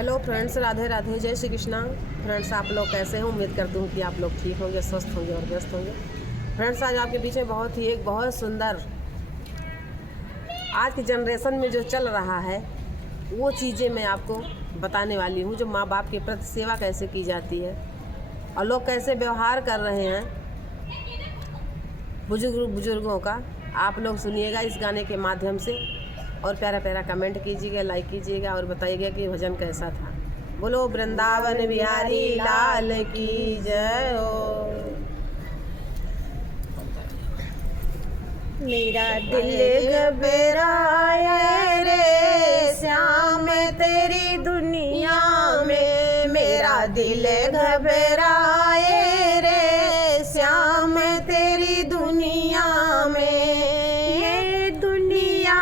Hello friends, Radhe Radhe, जय Shri Krishna. Friends, आप लोग कैसे हैं? उम्मीद करती हूँ कि आप लोग ठीक होंगे, स्वस्थ होंगे और व्यस्त होंगे। फ्रेंड्स, आज आपके बीच में बहुत सुंदर आज की जनरेशन में जो चल रहा है वो चीज़ें मैं आपको बताने वाली हूँ। जो माँ बाप के प्रति सेवा कैसे की जाती है और लोग कैसे व्यवहार कर रहे हैं बुजुर्गों का, आप लोग सुनिएगा इस गाने के माध्यम से और प्यारा प्यारा कमेंट कीजिएगा, लाइक कीजिएगा और बताइएगा कि भजन कैसा था। बोलो वृंदावन बिहारी लाल की जय हो। मेरा दिल घबराए रे श्याम तेरी दुनिया में, मेरा दिल घबराए रे श्याम तेरी दुनिया में। ये दुनिया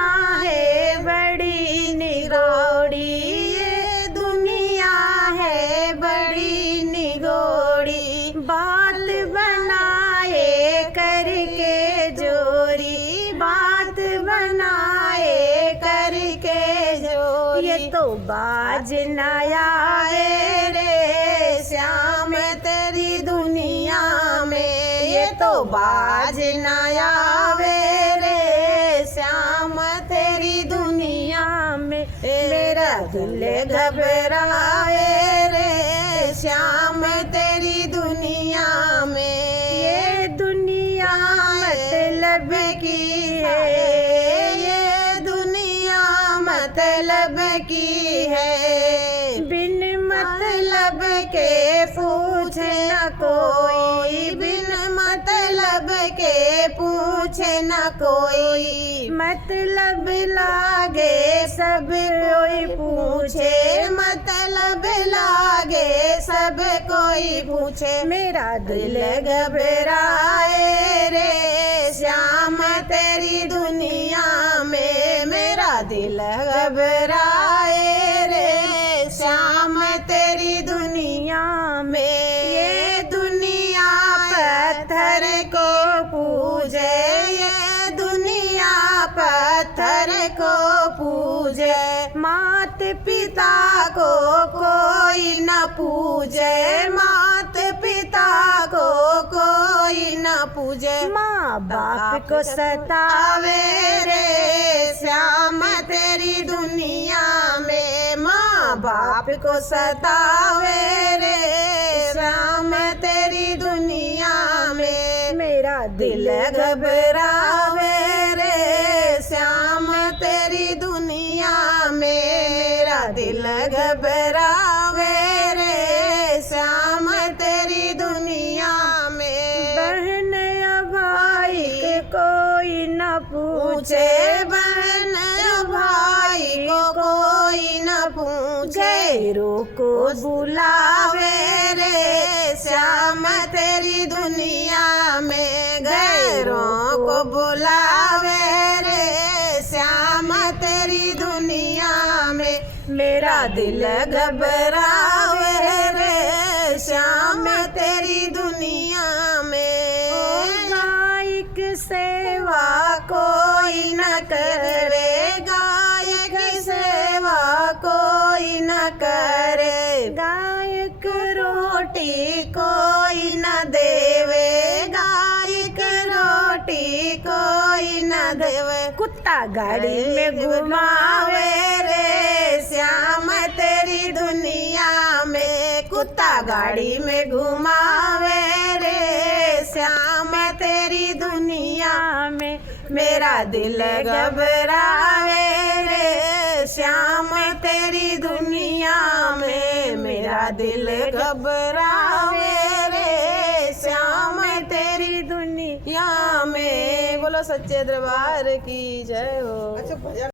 है बड़ी निगोड़ी, ये दुनिया है बड़ी निगोड़ी, बात बनाए करके जोरी, बात बनाए करके जो। ये तो बाज न आए रे श्याम तेरी दुनिया में, ये तो बाज न आवे रे श्याम तेरी दुनिया में। मेरा दिल घबराए रे श्याम तेरी दुनिया में। ये दुनिया मतलब की है, ये दुनिया मतलब की है, बिन मतलब के पूछे न कोई, बिन मतलब के पूछे न कोई, मतलब लागे सब कोई पूछे, मतलब लागे सब कोई पूछे। मेरा दिल घबराए रे श्याम तेरी दुनिया में, मेरा दिल घबराए रे श्याम तेरी दुनिया में। ये दुनिया पत्थर को पूजे, ये दुनिया पत्थर को पूजे, मात पिता को कोई न पूजे, मात पिता को कोई न पूजे। माँ बाप को सतावे रे श्याम तेरी दुनिया में, माँ बाप को सतावे रे श्याम तेरी दुनिया में। मेरा दिल घबरावे रे श्याम तेरी दुनिया में, मेरा दिल घबरावे रे श्याम तेरी दुनिया में। बहन या भाई के कोई न पूछे, बहन या भाई को कोई न पूछे, गैरों को बुलावे रे श्याम तेरी दुनिया में, गैरों को बुलावे रे श्याम तेरी दुनिया में। मेरा दिल घबरावे रे श्याम तेरी दुनिया में। गायक सेवा कोई न करे, गायक सेवा कोई न करे, गायक रोटी कोई न देवे, गायक रोटी कोई न देवे। कुत्ता गाड़ी में घुमावे रे श्याम तेरी दुनिया में, कुत्ता गाड़ी में घुमावे रे श्याम तेरी दुनिया में। मेरा दिल घबरावे रे श्याम तेरी दुनिया में, मेरा दिल घबरावे रे श्याम तेरी दुनिया में। बोलो सच्चे दरबार की जय हो।